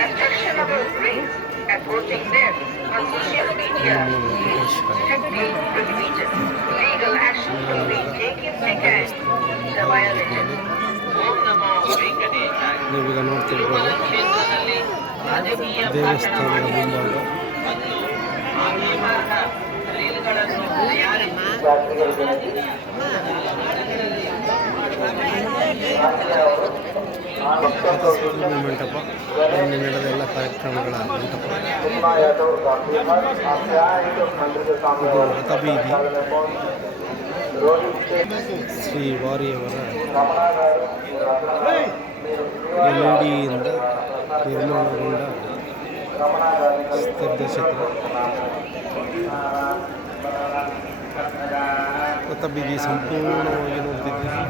Construction of our graves and voting them on social media is heavily prohibited. Legal action will be taken against the violators. ಓಂ ನಮೋ ವೆಂಕಟೇಶಾಯ. ನೀವೀಗ ನೋಡ್ತಿರ್ಬೋದು ಕ್ಷೇತ್ರದಲ್ಲಿ ರಾಜಕೀಯ ದೇವಸ್ಥಾನದ ಮುಂಭಾಗ ಮತ್ತು ಆಜ್ಞಾಮಾರ್ಗ ರೈಲುಗಳನ್ನು ತಯಾರಿಸಿ ಪಥಸಂಚಲನ ಮಂಟಪ, ಇಲ್ಲಿ ನಡೆದ ಎಲ್ಲ ಕಾರ್ಯಕ್ರಮಗಳ ಮಂಟಪ, ಇದು ರಥಬೀದಿ. ಶ್ರೀ ವಾರಿಯವರ ಎಲ್ಇಡಿಯಿಂದ ನಿರ್ಮಾಣಗೊಂಡ ಸ್ತಬ್ಧಚಿತ್ರ. ರಥಬೀದಿ ಸಂಪೂರ್ಣವಾಗಿ ನೋಡ್ತಿದ್ದೀವಿ.